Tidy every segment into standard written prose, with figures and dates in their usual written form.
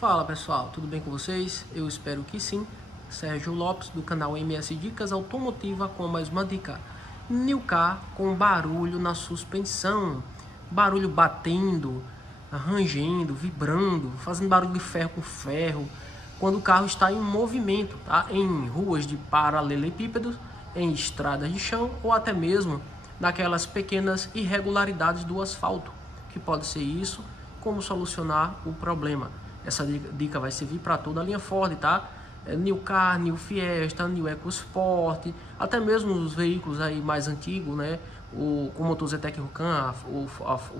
Fala pessoal, tudo bem com vocês? Eu espero que sim. Sérgio Lopes do canal MS Dicas Automotiva com mais uma dica. New Car com barulho na suspensão, barulho batendo, rangendo, vibrando, fazendo barulho de ferro com ferro, quando o carro está em movimento, tá? Em ruas de paralelepípedos, em estradas de chão ou até mesmo naquelas pequenas irregularidades do asfalto, que pode ser isso, como solucionar o problema. Essa dica vai servir para toda a linha Ford, tá? New Car, New Fiesta, New EcoSport, até mesmo os veículos aí mais antigos, né? O motor Zetec Roucan, o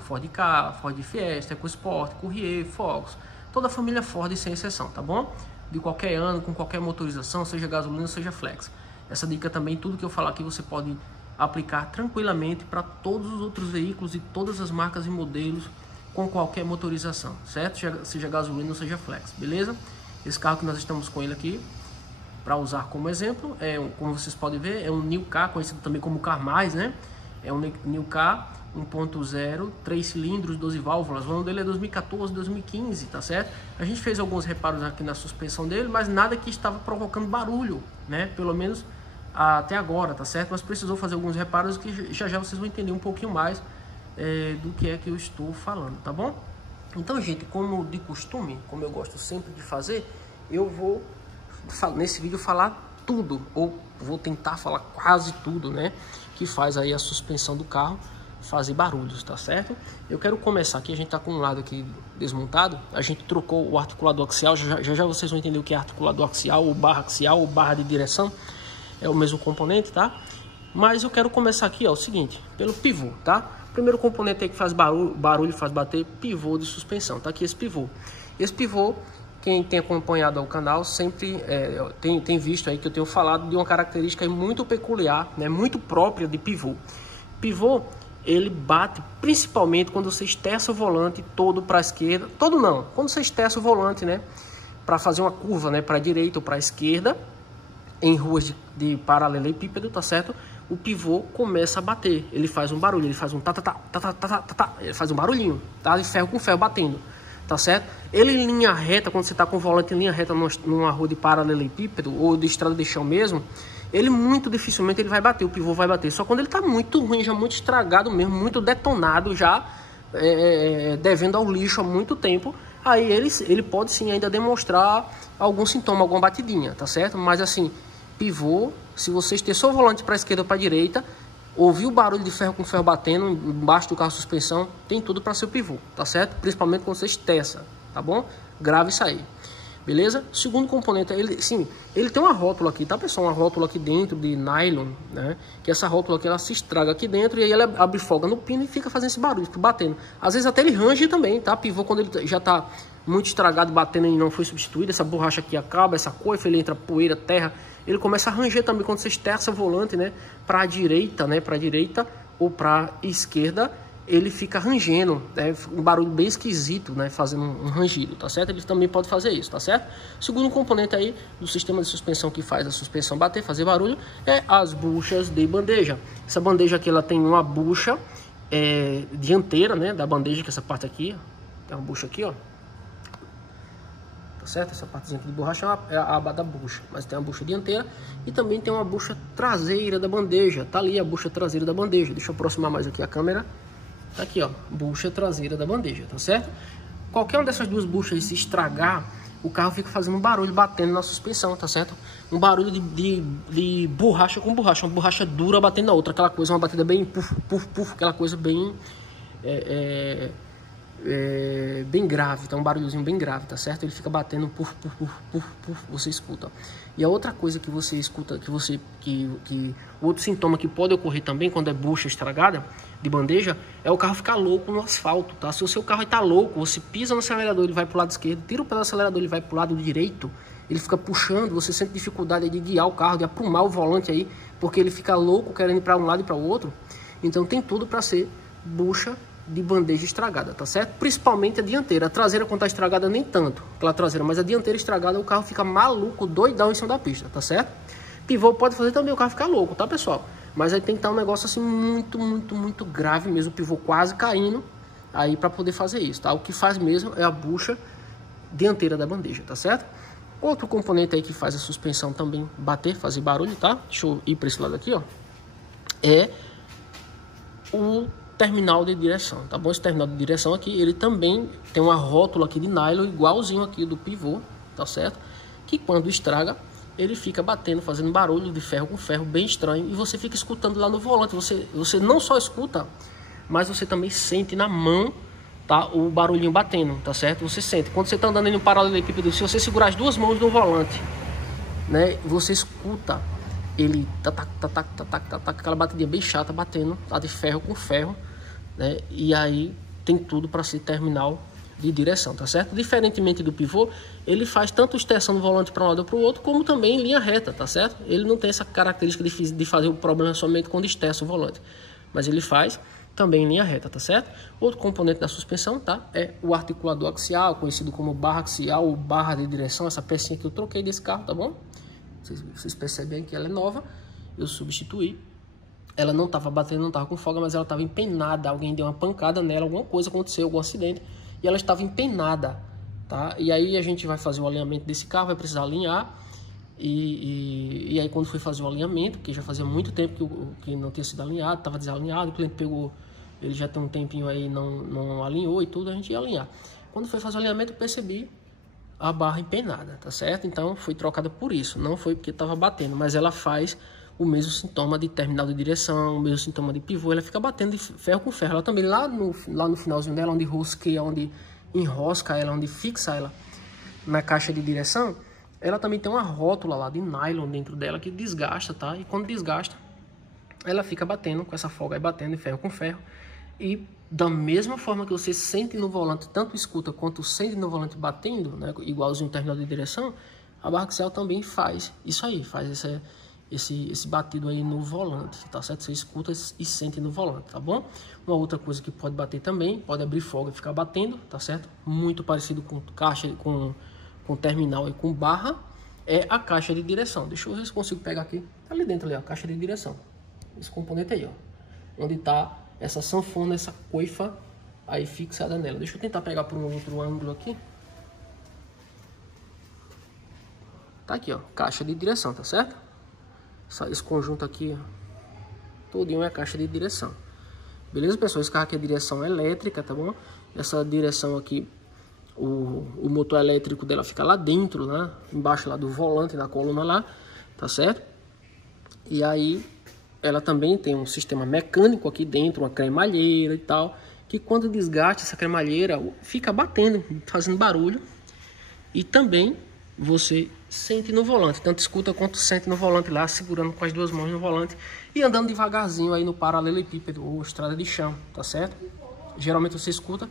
Ford Ka, Ford Fiesta, EcoSport, Courier, Focus, toda a família Ford sem exceção, tá bom? De qualquer ano, com qualquer motorização, seja gasolina, seja flex. Essa dica também, tudo que eu falar aqui, você pode aplicar tranquilamente para todos os outros veículos e todas as marcas e modelos com qualquer motorização, certo? Seja gasolina ou seja flex, beleza? Esse carro que nós estamos com ele aqui, para usar como exemplo, como vocês podem ver, é um New Car, conhecido também como Car Mais, né? É um New Car 1.0, 3 cilindros, 12 válvulas. O ano dele é 2014, 2015, tá certo? A gente fez alguns reparos aqui na suspensão dele, mas nada que estava provocando barulho, né? Pelo menos até agora, tá certo? Mas precisou fazer alguns reparos que já vocês vão entender um pouquinho mais do que é que eu estou falando, tá bom? Então, gente, como de costume, como eu gosto sempre de fazer, eu vou nesse vídeo falar tudo, ou vou tentar falar quase tudo, né, que faz aí a suspensão do carro fazer barulhos, tá certo? Eu quero começar aqui, a gente tá com um lado aqui desmontado, a gente trocou o articulador axial, já vocês vão entender o que é articulador axial, ou barra de direção, é o mesmo componente, tá? Mas eu quero começar aqui, ó, o seguinte, pelo pivô, tá? Primeiro componente aí que faz barulho faz bater, pivô de suspensão, tá aqui esse pivô. Esse pivô, quem tem acompanhado o canal sempre tem visto aí que eu tenho falado de uma característica muito peculiar, né, muito própria de pivô. Pivô, ele bate principalmente quando você esterça o volante todo para a esquerda, todo não, quando você esterça o volante, né, para fazer uma curva, né, para a direita ou para a esquerda, em ruas de paralelepípedo, tá certo? O pivô começa a bater, ele faz um barulho, ele faz um ele faz um barulhinho, tá? De ferro com ferro batendo, tá certo? Ele em linha reta, quando você tá com o volante em linha reta numa rua de paralelepípedo ou de estrada de chão mesmo, ele muito dificilmente ele vai bater, o pivô vai bater. Só quando ele tá muito ruim, já muito estragado mesmo, muito detonado, já devendo ao lixo há muito tempo, aí ele pode sim ainda demonstrar algum sintoma, alguma batidinha, tá certo? Mas assim, pivô, se você esterçou o volante para a esquerda ou para a direita, ouviu o barulho de ferro com ferro batendo embaixo do carro de suspensão, tem tudo para ser o pivô, tá certo? Principalmente quando você esterça, tá bom? Grave isso aí, beleza? Segundo componente, ele tem uma rótula aqui, tá pessoal? Uma rótula aqui dentro de nylon, né? Que essa rótula aqui, ela se estraga aqui dentro e aí ela abre folga no pino e fica fazendo esse barulho, fica batendo. Às vezes até ele range também, tá? Pivô, quando ele já tá muito estragado, batendo e não foi substituído, essa borracha aqui acaba, essa coifa, ele entra poeira, terra, ele começa a ranger também quando você esterça o volante, né, para a direita, né, para a direita ou para a esquerda, ele fica rangendo, né, um barulho bem esquisito, né, fazendo um rangido, tá certo? Ele também pode fazer isso, tá certo? Segundo componente aí do sistema de suspensão que faz a suspensão bater, fazer barulho, é as buchas de bandeja. Essa bandeja aqui, ela tem uma bucha dianteira, né, da bandeja, que é essa parte aqui, ó, tem uma bucha aqui, ó, certo? Essa partezinha aqui de borracha é a aba da bucha, mas tem uma bucha dianteira e também tem uma bucha traseira da bandeja, tá ali a bucha traseira da bandeja. Deixa eu aproximar mais aqui a câmera, tá aqui, ó, bucha traseira da bandeja, tá certo? Qualquer uma dessas duas buchas se estragar, o carro fica fazendo um barulho batendo na suspensão, tá certo? Um barulho de borracha com borracha, uma borracha dura batendo na outra, aquela coisa, uma batida bem puf, puf, puf, aquela coisa bem bem grave, tá? Um barulhozinho bem grave, tá certo? Ele fica batendo puf, puf, puf, puf, puf, você escuta. E a outra coisa que você escuta, que o outro sintoma que pode ocorrer também quando é bucha estragada de bandeja, é o carro ficar louco no asfalto, tá? Se o seu carro está louco, você pisa no acelerador, ele vai pro lado esquerdo, tira o pé do acelerador, ele vai pro lado direito, ele fica puxando, você sente dificuldade de guiar o carro, de aprumar o volante aí, porque ele fica louco querendo ir para um lado e para o outro. Então tem tudo para ser bucha de bandeja estragada, tá certo? Principalmente a dianteira. A traseira, quando tá estragada, nem tanto pela traseira, mas a dianteira estragada, o carro fica maluco, doidão em cima da pista, tá certo? Pivô pode fazer também o carro ficar louco, tá, pessoal? Mas aí tem que estar um negócio assim muito grave mesmo, o pivô quase caindo aí para poder fazer isso, tá? O que faz mesmo é a bucha dianteira da bandeja, tá certo? Outro componente aí que faz a suspensão também bater, fazer barulho, tá? Deixa eu ir para esse lado aqui, ó. É o terminal de direção, tá bom? Esse terminal de direção aqui, ele também tem uma rótula aqui de nylon igualzinho aqui do pivô, tá certo? Que quando estraga, ele fica batendo, fazendo barulho de ferro com ferro, bem estranho, e você fica escutando lá no volante. Você não só escuta, mas você também sente na mão, tá, o barulhinho batendo, tá certo? Você sente. Quando você tá andando no paralelepípedo, se você segurar as duas mãos no volante, né, você escuta ele aquela batidinha bem chata batendo, tá, de ferro com ferro, né? E aí tem tudo para ser terminal de direção, tá certo? Diferentemente do pivô, ele faz tanto extensão do volante para um lado ou para o outro, como também em linha reta, tá certo? Ele não tem essa característica de fazer o problema somente quando esterça o volante, mas ele faz também em linha reta, tá certo? Outro componente da suspensão, tá? É o articulador axial, conhecido como barra axial ou barra de direção, essa pecinha que eu troquei desse carro, tá bom? Vocês percebem que ela é nova, eu substituí. Ela não estava batendo, não estava com folga, mas ela estava empenada. Alguém deu uma pancada nela, alguma coisa aconteceu, algum acidente, e ela estava empenada, tá? E aí a gente vai fazer o alinhamento desse carro, vai precisar alinhar. E aí quando foi fazer o alinhamento, que já fazia muito tempo que não tinha sido alinhado, estava desalinhado, o cliente pegou, ele já tem um tempinho aí, não alinhou e tudo, a gente ia alinhar. Quando foi fazer o alinhamento, eu percebi a barra empenada, tá certo? Então foi trocada por isso, não foi porque estava batendo, mas ela faz o mesmo sintoma de terminal de direção, o mesmo sintoma de pivô, ela fica batendo de ferro com ferro. Ela também lá no finalzinho dela, onde rosqueia, onde enrosca ela, onde fixa ela na caixa de direção, ela também tem uma rótula lá de nylon dentro dela que desgasta, tá? E quando desgasta, ela fica batendo com essa folga aí, batendo de ferro com ferro. E da mesma forma que você sente no volante, tanto escuta quanto sente no volante batendo, né, igualzinho o terminal de direção, a barra axial também faz isso aí, faz esse batido aí no volante, tá certo? Você escuta e sente no volante, tá bom? Uma outra coisa que pode bater também, pode abrir folga e ficar batendo, tá certo? Muito parecido com caixa, com terminal e com barra, é a caixa de direção. Deixa eu ver se consigo pegar aqui, tá ali dentro ali, ó, a caixa de direção. Esse componente aí, ó, onde tá essa sanfona, essa coifa aí fixada nela. Deixa eu tentar pegar por um outro ângulo aqui. Tá aqui, ó, caixa de direção, tá certo? Esse conjunto aqui, ó, todinho é a caixa de direção. Beleza, pessoal? Esse carro aqui é direção elétrica, tá bom? Essa direção aqui, o motor elétrico dela fica lá dentro, né? Embaixo lá do volante, na coluna lá, tá certo? E aí ela também tem um sistema mecânico aqui dentro, uma cremalheira e tal, que quando desgasta essa cremalheira fica batendo, fazendo barulho, e também você sente no volante, tanto escuta quanto sente no volante lá, segurando com as duas mãos no volante e andando devagarzinho aí no paralelepípedo ou estrada de chão, tá certo? Geralmente você escuta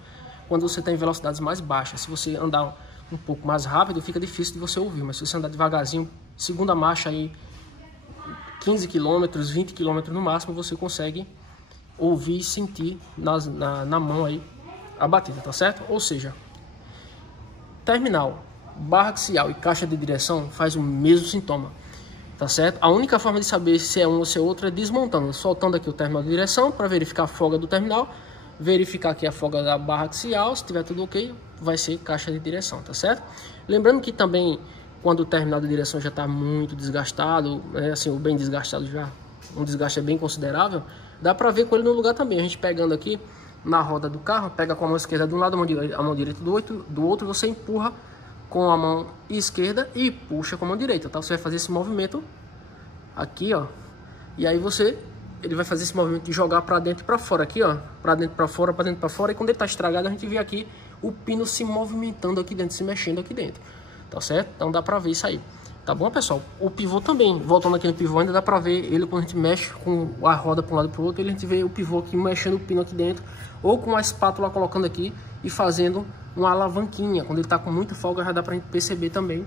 quando você tem velocidades mais baixas. Se você andar um pouco mais rápido, fica difícil de você ouvir, mas se você andar devagarzinho, segunda marcha aí, 15 km, 20 km no máximo, você consegue ouvir e sentir na mão aí a batida, tá certo? Ou seja, terminal, barra axial e caixa de direção faz o mesmo sintoma, tá certo? A única forma de saber se é um ou se é outro é desmontando, soltando aqui o terminal de direção para verificar a folga do terminal, verificar aqui a folga da barra axial, se tiver tudo ok, vai ser caixa de direção, tá certo? Lembrando que também quando o terminal de direção já está muito desgastado, assim, o bem desgastado já, um desgaste bem considerável, dá para ver com ele no lugar também. A gente pegando aqui na roda do carro, pega com a mão esquerda de um lado, a mão direita do outro, você empurra com a mão esquerda e puxa com a mão direita, tá? Você vai fazer esse movimento aqui, ó, e aí ele vai fazer esse movimento de jogar para dentro e para fora aqui, ó, para dentro, para fora, para dentro, para fora, e quando ele tá estragado a gente vê aqui o pino se movimentando aqui dentro, se mexendo aqui dentro. Tá certo? Então dá pra ver isso aí. Tá bom, pessoal? O pivô também, voltando aqui no pivô, ainda dá pra ver ele quando a gente mexe com a roda para um lado e pro outro, a gente vê o pivô aqui mexendo o pino aqui dentro, ou com a espátula colocando aqui e fazendo uma alavanquinha. Quando ele tá com muita folga, já dá pra gente perceber também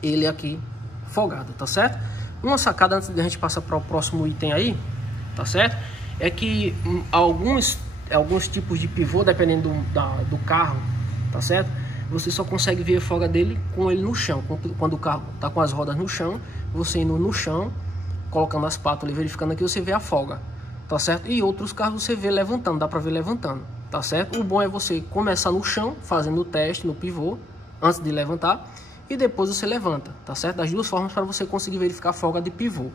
ele aqui folgado, tá certo? Uma sacada antes de a gente passar para o próximo item aí, tá certo? É que alguns tipos de pivô, dependendo do carro, tá certo? Você só consegue ver a folga dele com ele no chão. Quando o carro tá com as rodas no chão, você indo no chão, colocando as espátula e verificando aqui, você vê a folga, tá certo? E outros carros você vê levantando, dá pra ver levantando, tá certo? O bom é você começar no chão, fazendo o teste no pivô, antes de levantar e depois você levanta, tá certo? Das duas formas para você conseguir verificar a folga de pivô,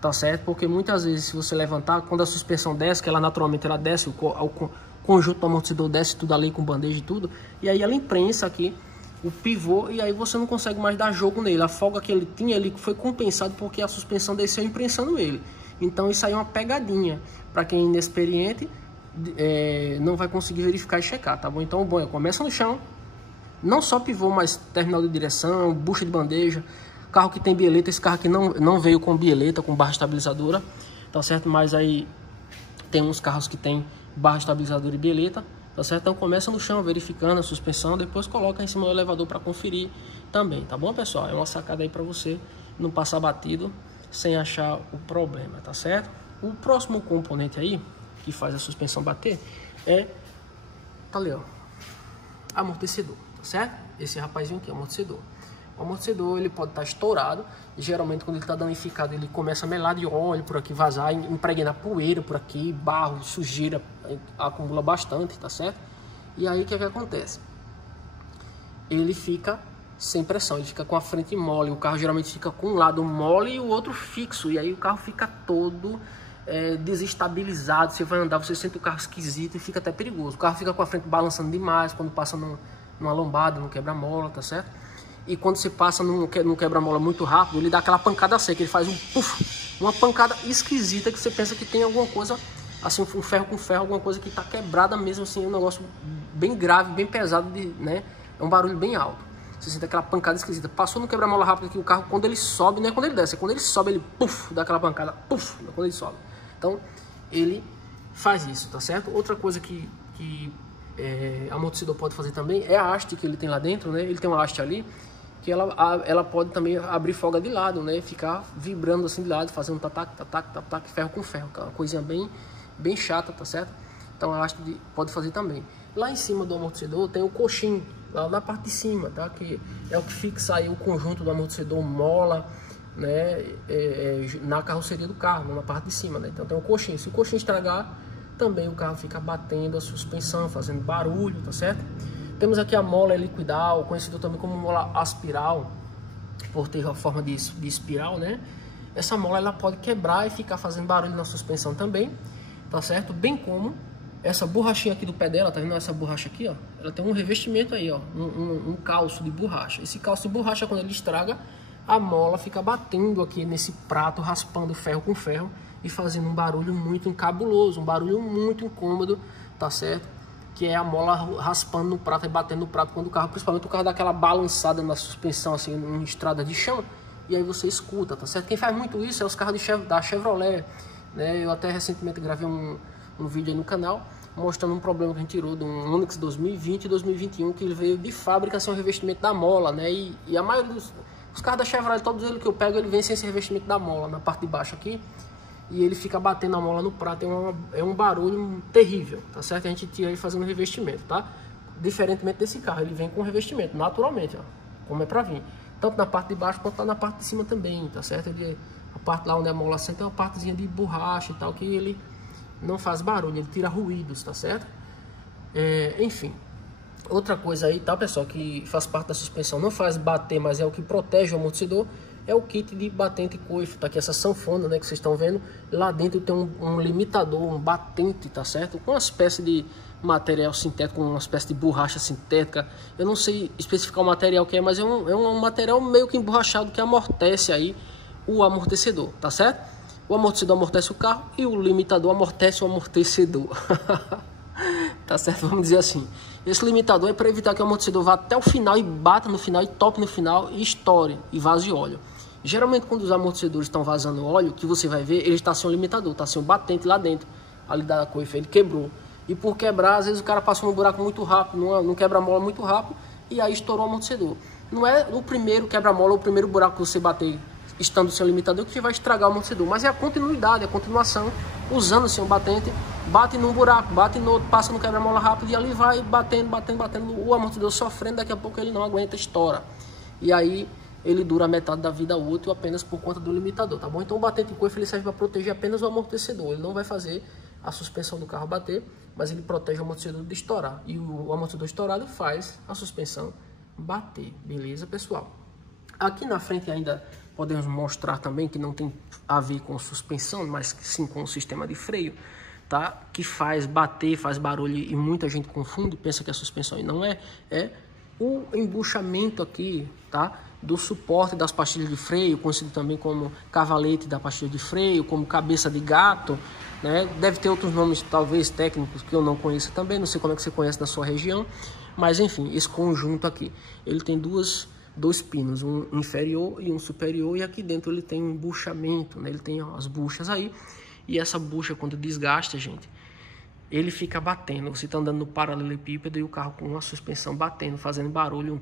tá certo? Porque muitas vezes se você levantar, quando a suspensão desce, que ela naturalmente ela desce, o conjunto do amortecedor desce tudo ali com bandeja e tudo, e aí ela imprensa aqui o pivô e aí você não consegue mais dar jogo nele. A folga que ele tinha, ele foi compensado porque a suspensão desceu imprensando ele. Então isso aí é uma pegadinha. Para quem é inexperiente, não vai conseguir verificar e checar, tá bom? Então o bom é começa no chão, não só pivô, mas terminal de direção, bucha de bandeja, carro que tem bieleta, esse carro aqui não veio com bieleta, com barra estabilizadora, tá certo? Mas aí tem uns carros que tem barra estabilizadora e bieleta, tá certo? Então começa no chão verificando a suspensão, depois coloca em cima do elevador para conferir também, tá bom, pessoal? É uma sacada aí para você não passar batido sem achar o problema, tá certo? O próximo componente aí que faz a suspensão bater tá ali, ó, amortecedor, tá certo? Esse rapazinho aqui é amortecedor. O amortecedor ele pode estar estourado, geralmente quando ele está danificado ele começa a melar de óleo por aqui, vazar, impregnar poeira por aqui, barro, sujeira, acumula bastante, tá certo? E aí o que acontece? Ele fica sem pressão, ele fica com a frente mole, o carro geralmente fica com um lado mole e o outro fixo, e aí o carro fica todo desestabilizado, você vai andar, você sente o carro esquisito e fica até perigoso. O carro fica com a frente balançando demais quando passa numa lombada, no quebra-mola, tá certo? E quando você passa num quebra-mola muito rápido, ele dá aquela pancada seca, ele faz um puff, uma pancada esquisita que você pensa que tem alguma coisa, assim, um ferro com ferro, alguma coisa que tá quebrada mesmo, assim, um negócio bem grave, bem pesado, né? É um barulho bem alto. Você sente aquela pancada esquisita. Passou no quebra-mola rápido aqui, o carro, quando ele sobe, não é quando ele desce, é quando ele sobe, ele puff, dá aquela pancada, puff, quando ele sobe. Então, ele faz isso, tá certo? Outra coisa que amortecedor pode fazer também é a haste que ele tem lá dentro, né? Ele tem uma haste ali, que ela pode também abrir folga de lado, né? Ficar vibrando assim de lado, fazendo tatac, tatac, tatac, ferro com ferro, uma coisinha bem chata, tá certo? Então a haste pode fazer também. Lá em cima do amortecedor tem o coxim, lá na parte de cima, tá? Que é o que fixa aí o conjunto do amortecedor, mola, né? Na carroceria do carro, na parte de cima, né? Então tem o coxim. Se o coxim estragar, também o carro fica batendo a suspensão, fazendo barulho, tá certo? Temos aqui a mola helicoidal, conhecido também como mola aspiral, por ter a forma de espiral, né? Essa mola ela pode quebrar e ficar fazendo barulho na suspensão também, tá certo? Bem como essa borrachinha aqui do pé dela, tá vendo essa borracha aqui, ó? Ela tem um revestimento aí, ó, um calço de borracha. Esse calço de borracha, quando ele estraga, a mola fica batendo aqui nesse prato, raspando ferro com ferro e fazendo um barulho muito encabuloso, um barulho muito incômodo, tá certo? Que é a mola raspando no prato e batendo no prato quando o carro, principalmente o carro dá aquela balançada na suspensão, assim, em estrada de chão, e aí você escuta, tá certo? Quem faz muito isso é os carros da Chevrolet, né? Eu até recentemente gravei um vídeo aí no canal, mostrando um problema que a gente tirou de um Onix 2020 e 2021, que ele veio de fábrica sem o revestimento da mola, né? E a maioria dos carros da Chevrolet, todos eles que eu pego, ele vem sem esse revestimento da mola, na parte de baixo aqui, e ele fica batendo a mola no prato, é um barulho terrível, tá certo? A gente tira ele fazendo revestimento, tá? Diferentemente desse carro, ele vem com revestimento, naturalmente, ó, como é pra vir. Tanto na parte de baixo quanto na parte de cima também, tá certo? A parte lá onde a mola senta é uma partezinha de borracha e tal, que ele não faz barulho, ele tira ruídos, tá certo? Enfim, outra coisa aí, tá, pessoal, que faz parte da suspensão, não faz bater, mas é o que protege o amortecedor, é o kit de batente coifa, tá aqui essa sanfona, né, que vocês estão vendo. Lá dentro tem um limitador, um batente, tá certo? Com uma espécie de material sintético, uma espécie de borracha sintética. Eu não sei especificar o material que é, mas é um material meio que emborrachado que amortece aí o amortecedor, tá certo? O amortecedor amortece o carro e o limitador amortece o amortecedor. Tá certo? Vamos dizer assim. Esse limitador é para evitar que o amortecedor vá até o final e bata no final e tope no final e estoure e vaze óleo. Geralmente quando os amortecedores estão vazando óleo, o que você vai ver, ele está sem o limitador, está sem o batente lá dentro, ali da coifa, ele quebrou. E por quebrar, às vezes o cara passou num buraco muito rápido, num quebra-mola muito rápido, e aí estourou o amortecedor. Não é o primeiro quebra-mola, o primeiro buraco que você bater estando sem o limitador que vai estragar o amortecedor, mas é a continuidade, a continuação, usando sem o batente, bate num buraco, bate no outro, passa no quebra-mola rápido e ali vai batendo, o amortecedor sofrendo, daqui a pouco ele não aguenta, estoura. E aí ele dura a metade da vida útil apenas por conta do limitador, tá bom? Então o batente em coifa ele serve para proteger apenas o amortecedor, ele não vai fazer a suspensão do carro bater, mas ele protege o amortecedor de estourar. E o amortecedor estourado faz a suspensão bater, beleza, pessoal? Aqui na frente ainda podemos mostrar também que não tem a ver com suspensão, mas sim com o sistema de freio, tá? Que faz bater, faz barulho e muita gente confunde, pensa que é suspensão e não é. É o embuchamento aqui, tá? Do suporte das pastilhas de freio, conhecido também como cavalete da pastilha de freio, como cabeça de gato, né? Deve ter outros nomes, talvez técnicos, que eu não conheço também, não sei como é que você conhece na sua região, mas enfim, esse conjunto aqui, ele tem dois pinos, um inferior e um superior, e aqui dentro ele tem um embuchamento, né? Ele tem as buchas aí, e essa bucha, quando desgasta, gente, ele fica batendo. Você está andando no paralelepípedo e o carro com uma suspensão batendo, fazendo barulho,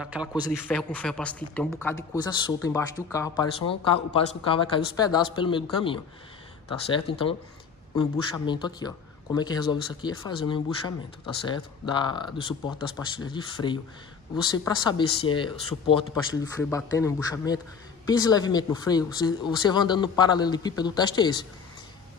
aquela coisa de ferro com ferro, parece que tem um bocado de coisa solta embaixo do carro, parece que o carro vai cair os pedaços pelo meio do caminho, tá certo? Então, o embuchamento aqui, ó, como é que resolve isso aqui? É fazendo um embuchamento, tá certo? Do suporte das pastilhas de freio. Você, para saber se é suporte de pastilha de freio batendo, embuchamento, pise levemente no freio, você vai andando no paralelepípedo, o teste é esse.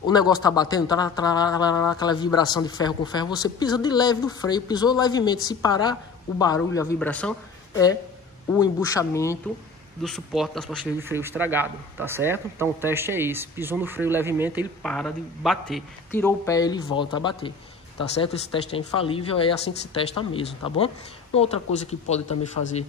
O negócio tá batendo, aquela vibração de ferro com ferro, você pisa de leve no freio, pisou levemente, se parar o barulho, a vibração, é o embuchamento do suporte das pastilhas de freio estragado, tá certo? Então o teste é esse, pisou no freio levemente, ele para de bater, tirou o pé, ele volta a bater, tá certo? Esse teste é infalível, é assim que se testa mesmo, tá bom? Uma outra coisa que pode também fazer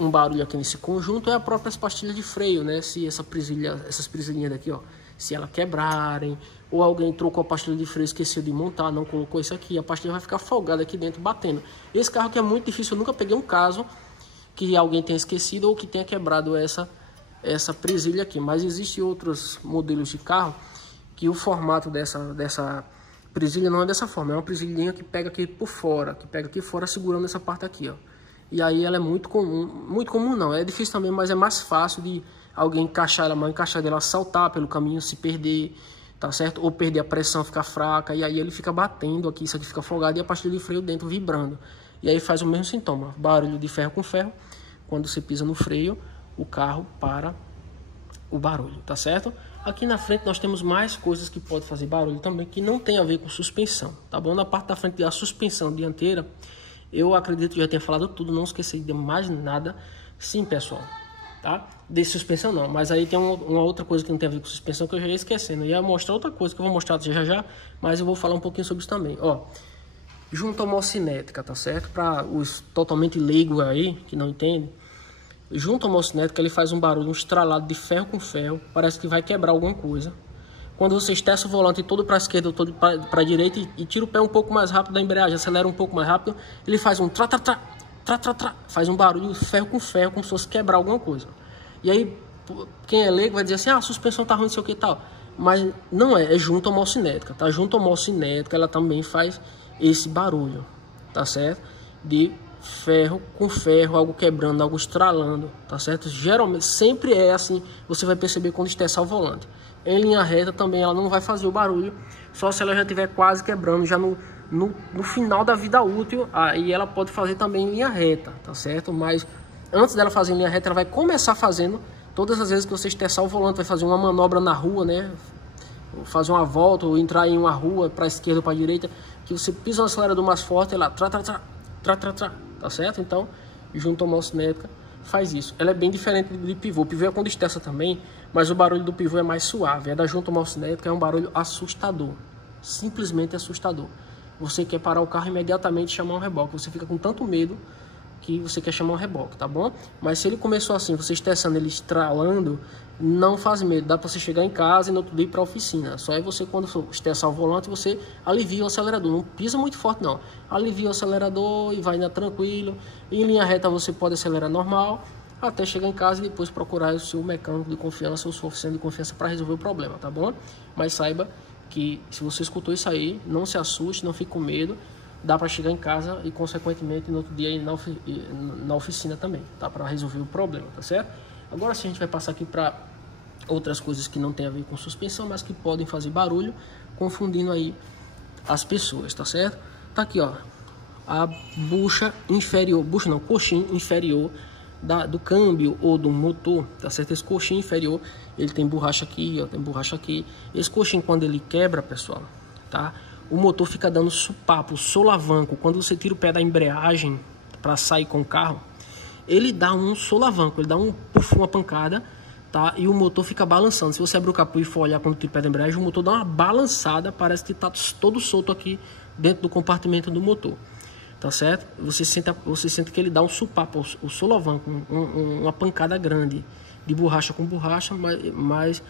um barulho aqui nesse conjunto é a própria pastilha de freio, né? Se essas presilhinhas daqui, ó, se elas quebrarem, ou alguém trocou a pastilha de freio, esqueceu de montar, não colocou isso aqui, a pastilha vai ficar folgada aqui dentro, batendo. Esse carro aqui é muito difícil, eu nunca peguei um caso que alguém tenha esquecido ou que tenha quebrado essa presilha aqui. Mas existem outros modelos de carro que o formato dessa presilha não é dessa forma, é uma presilhinha que pega aqui por fora, segurando essa parte aqui, ó. E aí ela é muito comum não, é difícil também, mas é mais fácil de alguém encaixar a mão, encaixar dela, saltar pelo caminho, se perder, tá certo? Ou perder a pressão, ficar fraca, e aí ele fica batendo aqui, isso aqui fica folgado e a pastilha de freio dentro vibrando. E aí faz o mesmo sintoma, barulho de ferro com ferro. Quando você pisa no freio, o carro para o barulho, tá certo? Aqui na frente nós temos mais coisas que podem fazer barulho também, que não tem a ver com suspensão, tá bom? Na parte da frente da suspensão dianteira, eu acredito que já tenha falado tudo, não esqueci de mais nada. Sim, pessoal, tá? De suspensão não, mas aí tem uma outra coisa que não tem a ver com suspensão que eu já ia esquecendo. Eu ia mostrar outra coisa que eu vou mostrar já, mas eu vou falar um pouquinho sobre isso também. Ó, junto à homocinética, tá certo? Para os totalmente leigos aí, que não entendem, junto à homocinética ele faz um barulho, um estralado de ferro com ferro, parece que vai quebrar alguma coisa. Quando você esterça o volante todo para a esquerda ou todo para a direita e tira o pé um pouco mais rápido da embreagem, acelera um pouco mais rápido, ele faz um faz um barulho ferro com ferro, como se fosse quebrar alguma coisa. E aí, quem é leigo vai dizer assim, a suspensão tá ruim, não sei o que e tal. Mas não é junto à homocinética, tá? Junto à homocinética, ela também faz esse barulho, tá certo? De ferro com ferro, algo quebrando, algo estralando, tá certo? Geralmente, sempre é assim, você vai perceber quando esterçar o volante. Em linha reta também ela não vai fazer o barulho, só se ela já estiver quase quebrando, já no final da vida útil, aí ela pode fazer também em linha reta, tá certo? Mas antes dela fazer em linha reta, ela vai começar fazendo, todas as vezes que você esterçar o volante, vai fazer uma manobra na rua, né? Fazer uma volta ou entrar em uma rua para a esquerda ou para a direita, que você pisa no acelerador mais forte, ela tá certo? Então, junto à homocinética, faz isso. Ela é bem diferente de pivô. O pivô é quando esterça também, mas o barulho do pivô é mais suave. A da junta homocinética é um barulho assustador, simplesmente assustador. Você quer parar o carro e imediatamente chamar um reboque. Você fica com tanto medo que você quer chamar um reboque, tá bom? Mas se ele começou assim, você estressando ele, estralando, não faz medo. Dá para você chegar em casa e no outro dia ir para a oficina. Só é você, quando for estressar o volante, você alivia o acelerador. Não pisa muito forte, não. Alivia o acelerador e vai indo tranquilo. Em linha reta você pode acelerar normal, até chegar em casa e depois procurar o seu mecânico de confiança ou sua oficina de confiança para resolver o problema, tá bom? Mas saiba que se você escutou isso aí, não se assuste, não fique com medo. Dá para chegar em casa e, consequentemente, no outro dia ir na oficina também, tá? Para resolver o problema, tá certo? Agora sim, a gente vai passar aqui para outras coisas que não tem a ver com suspensão, mas que podem fazer barulho, confundindo aí as pessoas, tá certo? Tá aqui, ó, a bucha inferior, coxinha inferior do câmbio ou do motor, tá certo? Esse coxinho inferior, ele tem borracha aqui, ó, tem borracha aqui. Esse coxinho, quando ele quebra, pessoal, tá? o motor fica dando supapo, solavanco. Quando você tira o pé da embreagem para sair com o carro, ele dá um solavanco, ele dá uma pancada, tá? E o motor fica balançando. Se você abrir o capô e for olhar quando tira o pé da embreagem, o motor dá uma balançada, parece que tá todo solto aqui dentro do compartimento do motor, tá certo? Você sente que ele dá um supapo, o solavanco, uma pancada grande de borracha com borracha, mas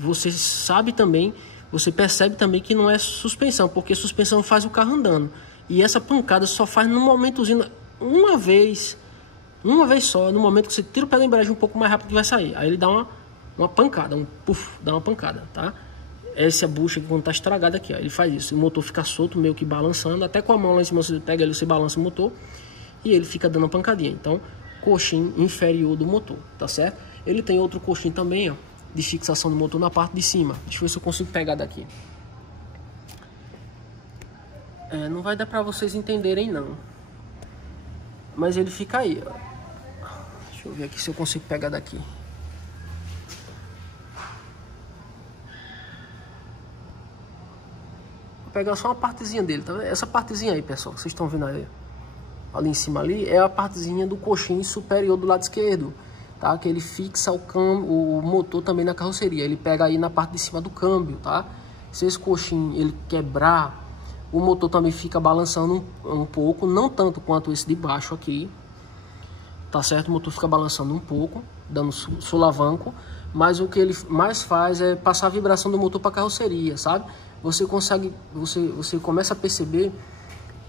você sabe também, você percebe também que não é suspensão, porque suspensão faz o carro andando. E essa pancada só faz no momentozinho, uma vez só, no momento que você tira o pé da embreagem um pouco mais rápido que vai sair. Aí ele dá uma pancada, dá uma pancada, tá? Essa bucha que quando tá estragada aqui, ó, ele faz isso. O motor fica solto, meio que balançando, até com a mão lá em cima você pega ele, você balança o motor e ele fica dando uma pancadinha. Então, coxim inferior do motor, tá certo? Ele tem outro coxim também, ó, de fixação do motor na parte de cima. Deixa eu ver se eu consigo pegar daqui. Não vai dar pra vocês entenderem não, mas ele fica aí, ó. Deixa eu ver aqui se eu consigo pegar daqui. Vou pegar só uma partezinha dele, tá vendo? Essa partezinha aí, pessoal, vocês estão vendo aí, ali em cima ali, é a partezinha do coxim superior do lado esquerdo, tá? Que ele fixa o motor também na carroceria. Ele pega aí na parte de cima do câmbio, tá? Se esse coxim ele quebrar, o motor também fica balançando um pouco, não tanto quanto esse de baixo aqui, tá certo? O motor fica balançando um pouco, dando solavanco, mas o que ele mais faz é passar a vibração do motor para a carroceria, sabe? Você começa a perceber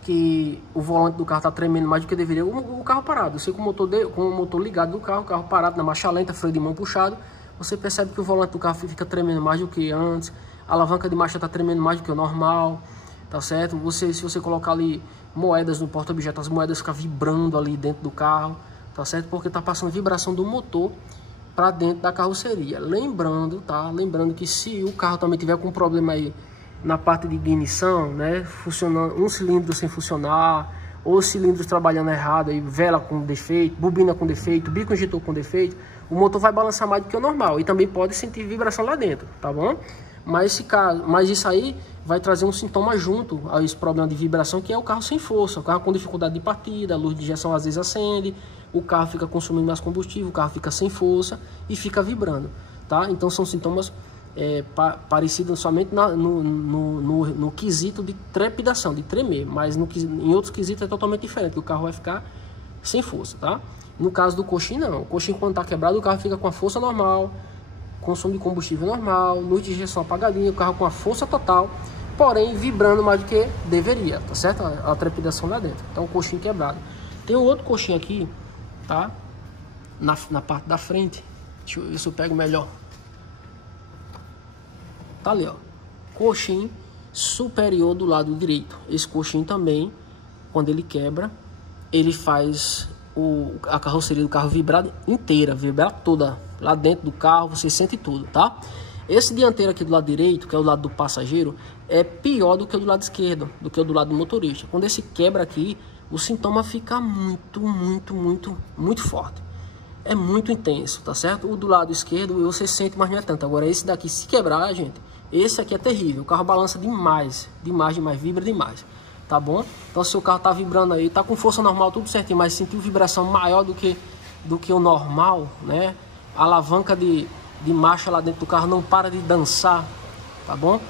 que o volante do carro tá tremendo mais do que deveria. O carro parado, você com o motor ligado do carro, o carro parado na marcha lenta, freio de mão puxado, você percebe que o volante do carro fica tremendo mais do que antes, a alavanca de marcha tá tremendo mais do que o normal, tá certo? Se você colocar ali moedas no porta-objeto, as moedas ficam vibrando ali dentro do carro, tá certo? Porque tá passando vibração do motor para dentro da carroceria. Lembrando, tá? Lembrando que se o carro também tiver com problema aí na parte de ignição, né, funcionando, um cilindro sem funcionar, ou cilindros trabalhando errado, aí, vela com defeito, bobina com defeito, bico injetor com defeito, o motor vai balançar mais do que o normal e também pode sentir vibração lá dentro, tá bom? Mas isso aí vai trazer um sintoma junto a esse problema de vibração, que é o carro sem força, o carro com dificuldade de partida, a luz de injeção às vezes acende, o carro fica consumindo mais combustível, o carro fica sem força e fica vibrando, tá? Então são sintomas parecidos somente no quesito de trepidação, de tremer, mas em outros quesitos é totalmente diferente, o carro vai ficar sem força, tá? No caso do coxim não, o coxim quando está quebrado o carro fica com a força normal, consumo de combustível normal, luz de injeção apagadinha, o carro com a força total, porém vibrando mais do que deveria, tá certo? A trepidação lá dentro, então o coxim quebrado. Tem um outro coxim aqui, tá? Na parte da frente, deixa eu ver se eu pego melhor. Tá ali, ó, coxim superior do lado direito. Esse coxim também, quando ele quebra, ele faz a carroceria do carro vibrar inteira, vibrar toda. Lá dentro do carro, você sente tudo, tá? Esse dianteiro aqui do lado direito, que é o lado do passageiro, é pior do que o do lado esquerdo, do que o do lado do motorista. Quando esse quebra aqui, o sintoma fica muito forte. É muito intenso, tá certo? O do lado esquerdo você sente, mas não é tanto. Agora esse daqui, se quebrar, gente, esse aqui é terrível. O carro balança demais, vibra demais, tá bom? Então se o carro tá vibrando aí, tá com força normal, tudo certinho, mas sentiu vibração maior do que o normal, né? A alavanca de marcha lá dentro do carro não para de dançar, tá bom?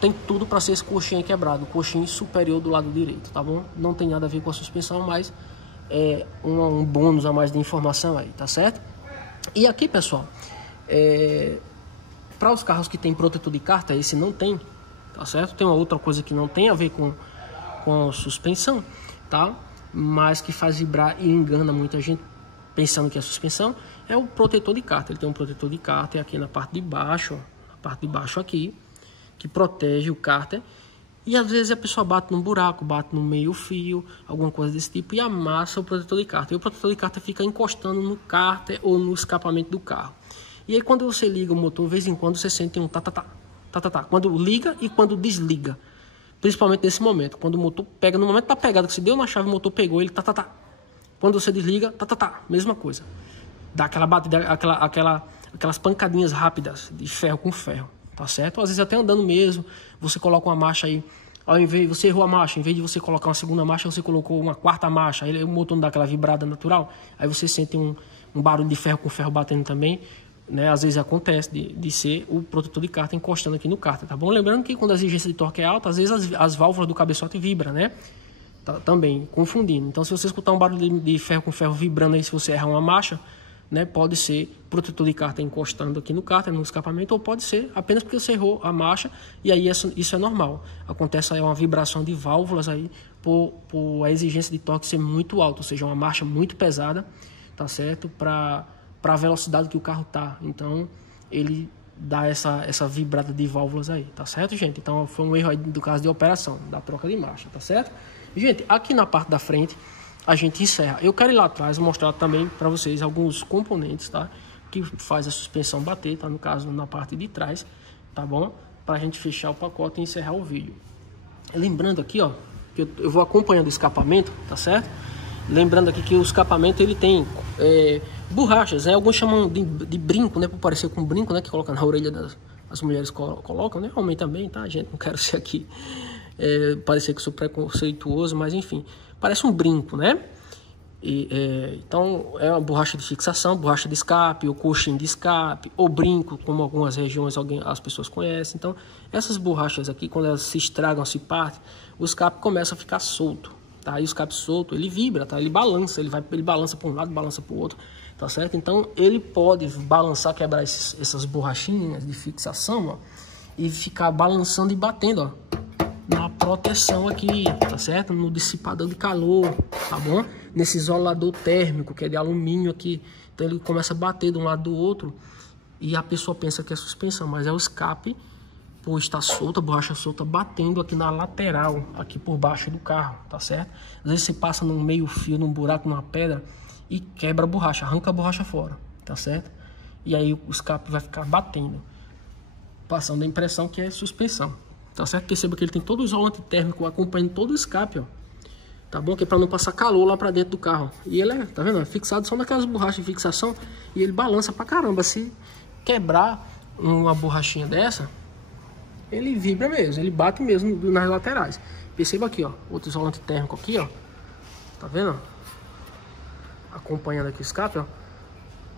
Tem tudo para ser esse coxinho quebrado, o coxinho superior do lado direito, tá bom? Não tem nada a ver com a suspensão, mas é um bônus a mais de informação aí, tá certo? E aqui, pessoal, para os carros que tem protetor de carta, esse não tem, tá certo? Tem uma outra coisa que não tem a ver com suspensão, tá? Mas que faz vibrar e engana muita gente pensando que é suspensão, é o protetor de cárter. Ele tem um protetor de cárter aqui na parte de baixo, ó, na parte de baixo aqui, que protege o cárter. E às vezes a pessoa bate num buraco, bate no meio fio, alguma coisa desse tipo, e amassa o protetor de cárter. E o protetor de cárter fica encostando no cárter ou no escapamento do carro. E aí quando você liga o motor, de vez em quando você sente um tá, quando liga e quando desliga. Principalmente nesse momento, quando o motor pega, no momento da pegada que você deu na chave, o motor pegou, ele tá. Quando você desliga, mesma coisa. Dá aquela batida, aquelas pancadinhas rápidas de ferro com ferro. tá certo? Às vezes até andando mesmo, você coloca uma marcha aí, ao invés, você errou a marcha, em vez de você colocar uma segunda marcha, você colocou uma quarta marcha, aí o motor não dá aquela vibrada natural, aí você sente um barulho de ferro com ferro batendo também, né? Às vezes acontece de ser o protetor de cárter encostando aqui no cárter, tá bom? Lembrando que quando a exigência de torque é alta, às vezes as válvulas do cabeçote vibram, né? Também confundindo. Então, se você escutar um barulho de ferro com ferro vibrando aí, se você errar uma marcha, né, pode ser protetor de cárter encostando aqui no cárter, no escapamento, ou pode ser apenas porque você errou a marcha, e aí isso é normal. Acontece aí uma vibração de válvulas aí por a exigência de torque ser muito alta, ou seja, uma marcha muito pesada, tá certo? Para a velocidade que o carro tá. Então, ele dá essa vibrada de válvulas aí, tá certo, gente? Então, foi um erro aí do caso de operação, da troca de marcha, tá certo? Gente, aqui na parte da frente a gente encerra. Eu quero ir lá atrás mostrar também para vocês alguns componentes, tá? Que faz a suspensão bater, tá? No caso, na parte de trás, tá bom? Para a gente fechar o pacote e encerrar o vídeo. Lembrando aqui, ó, que eu vou acompanhando o escapamento, tá certo? Lembrando aqui que o escapamento ele tem borrachas, né? Alguns chamam de brinco, né? Por parecer com brinco, né? Que coloca na orelha das mulheres colocam, né? Homem também, tá, gente? Não quero ser aqui parecer que eu sou preconceituoso, mas enfim, parece um brinco, né? Então é uma borracha de fixação, borracha de escape, ou coxinha de escape, ou brinco, como algumas regiões as pessoas conhecem. Então essas borrachas aqui, quando elas se estragam, se partem, o escape começa a ficar solto, tá? E o escape solto, ele vibra, tá? Ele balança para um lado, balança para o outro, tá certo? Então ele pode balançar, quebrar essas borrachinhas de fixação, ó, e ficar balançando e batendo, ó, na proteção aqui, tá certo? No dissipador de calor, tá bom? Nesse isolador térmico, que é de alumínio aqui. Então ele começa a bater de um lado do outro e a pessoa pensa que é suspensão, mas é o escape, por estar solta, borracha solta, batendo aqui na lateral, aqui por baixo do carro, tá certo? Às vezes você passa num meio fio, num buraco, numa pedra e quebra a borracha, arranca a borracha fora, tá certo? E aí o escape vai ficar batendo, passando a impressão que é suspensão. Tá certo? Perceba que ele tem todo o isolante térmico acompanhando todo o escape, ó. Tá bom? Que é para não passar calor lá para dentro do carro. E ele tá vendo? É fixado só naquelas borrachas de fixação e ele balança pra caramba. Se quebrar uma borrachinha dessa, ele vibra mesmo, ele bate mesmo nas laterais. Perceba aqui, ó, outro isolante térmico aqui, ó. Tá vendo? Acompanhando aqui o escape, ó.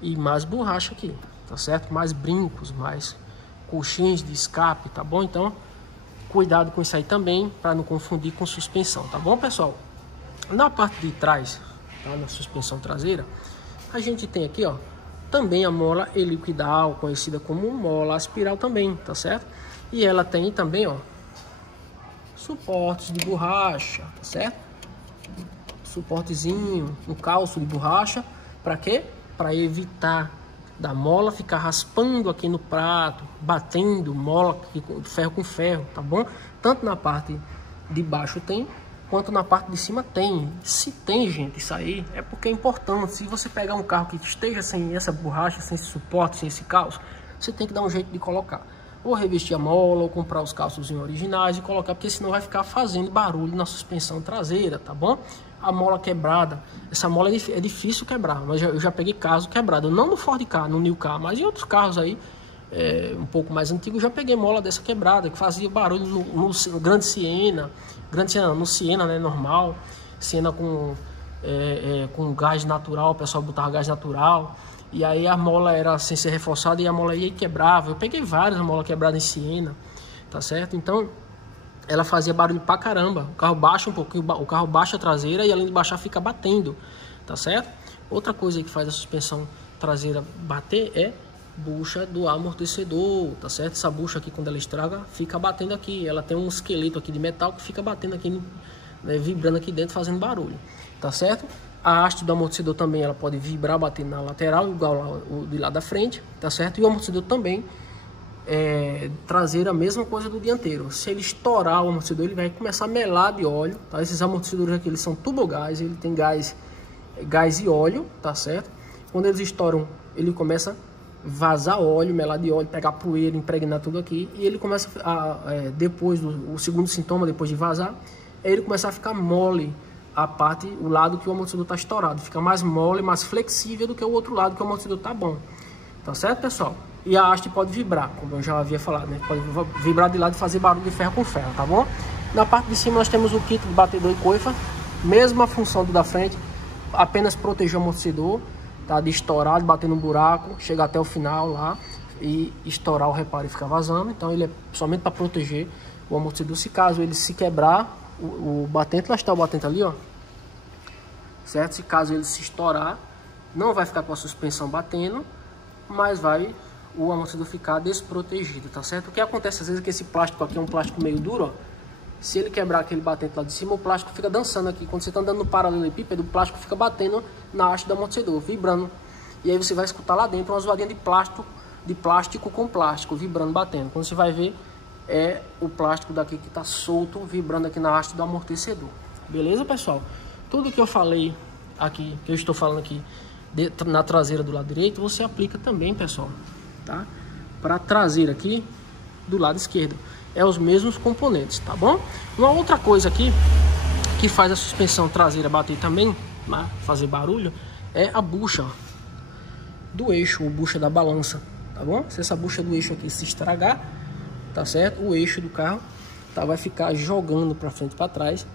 E mais borracha aqui, tá certo? Mais brincos, mais coxinhas de escape, tá bom? Então, cuidado com isso aí também, para não confundir com suspensão, tá bom, pessoal? Na parte de trás, tá, na suspensão traseira, a gente tem aqui, ó, também a mola helicoidal, conhecida como mola aspiral também, tá certo? E ela tem também, ó, suportes de borracha, tá certo? Suportezinho, um calço de borracha, para quê? Para evitar da mola ficar raspando aqui no prato, batendo mola ferro com ferro, tá bom? Tanto na parte de baixo tem, quanto na parte de cima tem. Se tem, gente, isso aí é porque é importante. Se você pegar um carro que esteja sem essa borracha, sem esse suporte, sem esse calço, você tem que dar um jeito de colocar. Ou revestir a mola, ou comprar os calços originais e colocar, porque senão vai ficar fazendo barulho na suspensão traseira, tá bom? A mola quebrada, essa mola é difícil quebrar, mas eu já peguei caso quebrado, não no Ford Ka, no New Ka, mas em outros carros aí, um pouco mais antigos, já peguei mola dessa quebrada, que fazia barulho no Grande Siena, no Siena, né, normal, Siena com gás natural, o pessoal botava gás natural, e aí a mola era sem ser reforçada e a mola ia e quebrava. Eu peguei várias molas quebradas em Siena, tá certo? Então ela fazia barulho pra caramba. O carro baixa um pouquinho, o carro baixa a traseira e além de baixar fica batendo, tá certo? Outra coisa que faz a suspensão traseira bater é bucha do amortecedor, tá certo? Essa bucha aqui, quando ela estraga, fica batendo aqui. Ela tem um esqueleto aqui de metal que fica batendo aqui, né, vibrando aqui dentro, fazendo barulho, tá certo? A haste do amortecedor também, ela pode vibrar, bater na lateral, igual o de lá da frente, tá certo? E o amortecedor também traseiro, a mesma coisa do dianteiro. Se ele estourar o amortecedor, ele vai começar a melar de óleo, tá? Esses amortecedores aqui, eles são turbogás, ele tem gás e óleo, tá certo? Quando eles estouram, ele começa a vazar óleo, melar de óleo, pegar poeira, impregnar tudo aqui, e ele começa depois o segundo sintoma, depois de vazar, ele começa a ficar mole o lado que o amortecedor está estourado, fica mais mole, mais flexível do que o outro lado que o amortecedor tá bom, tá certo, pessoal? E a haste pode vibrar, como eu já havia falado, né? Pode vibrar de lado e fazer barulho de ferro com ferro, tá bom? Na parte de cima nós temos o kit de batedor e coifa. Mesma função do da frente, apenas proteger o amortecedor, tá? De estourar, de bater no buraco, chegar até o final lá e estourar o reparo e ficar vazando. Então ele é somente para proteger o amortecedor. Se caso ele se quebrar, o batente, lá está o batente ali, ó. Certo? Se caso ele se estourar, não vai ficar com a suspensão batendo, mas vai o amortecedor ficar desprotegido, tá certo? O que acontece às vezes é que esse plástico aqui é um plástico meio duro, ó. Se ele quebrar aquele batente lá de cima, o plástico fica dançando aqui. Quando você está andando no paralelepípedo, o plástico fica batendo na haste do amortecedor, vibrando. E aí você vai escutar lá dentro uma zoadinha de plástico com plástico, vibrando, batendo. Quando você vai ver, é o plástico daqui que está solto, vibrando aqui na haste do amortecedor. Beleza, pessoal? Tudo que eu falei aqui, que eu estou falando aqui na traseira do lado direito, você aplica também, pessoal, tá? Para a traseira aqui do lado esquerdo. É os mesmos componentes, tá bom? Uma outra coisa aqui que faz a suspensão traseira bater também, né, fazer barulho, é a bucha do eixo, ou bucha da balança, tá bom? Se essa bucha do eixo aqui se estragar, tá certo? O eixo do carro vai ficar jogando para frente e para trás,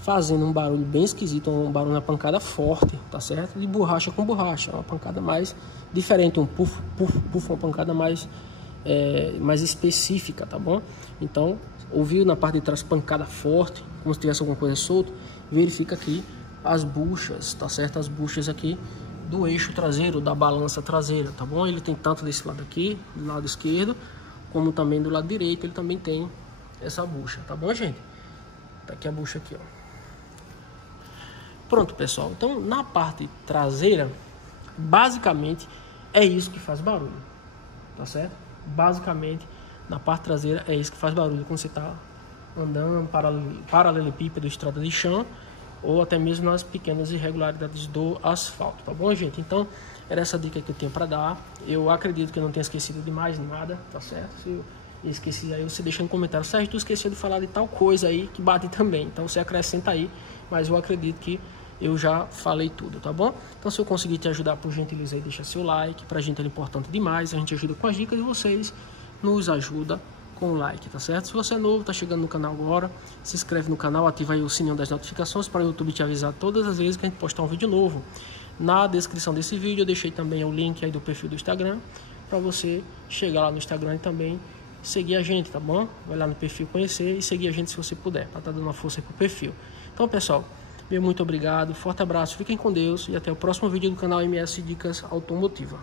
fazendo um barulho bem esquisito, um barulho, uma pancada forte, tá certo? De borracha com borracha, uma pancada mais diferente, um puff, puff, puff, uma pancada mais específica, tá bom? Então, ouviu na parte de trás pancada forte, como se tivesse alguma coisa solta, verifica aqui as buchas, tá certo? As buchas aqui do eixo traseiro, da balança traseira, tá bom? Ele tem tanto desse lado aqui, do lado esquerdo, como também do lado direito, ele também tem essa bucha, tá bom, gente? Tá aqui a bucha aqui, ó. Pronto, pessoal. Então, na parte traseira, basicamente, é isso que faz barulho, tá certo? Basicamente, na parte traseira é isso que faz barulho quando você está andando paralelepípedo, estrada de chão, ou até mesmo nas pequenas irregularidades do asfalto, tá bom, gente? Então, era essa dica que eu tenho para dar. Eu acredito que eu não tenha esquecido de mais nada, tá certo? Se eu esqueci aí, você deixa no comentário: Sérgio, tu esqueceu de falar de tal coisa aí que bate também. Então, você acrescenta aí, mas eu acredito que eu já falei tudo, tá bom? Então, se eu conseguir te ajudar, por gentileza aí, deixa seu like. Pra gente é importante demais, a gente ajuda com as dicas e vocês nos ajuda com o like, tá certo? Se você é novo, tá chegando no canal agora, se inscreve no canal, ativa aí o sininho das notificações para o YouTube te avisar todas as vezes que a gente postar um vídeo novo. Na descrição desse vídeo eu deixei também o link aí do perfil do Instagram, para você chegar lá no Instagram e também seguir a gente, tá bom? Vai lá no perfil conhecer e seguir a gente se você puder, para estar dando uma força aí pro perfil. Então, pessoal, meu muito obrigado, forte abraço, fiquem com Deus e até o próximo vídeo do canal MS Dicas Automotiva.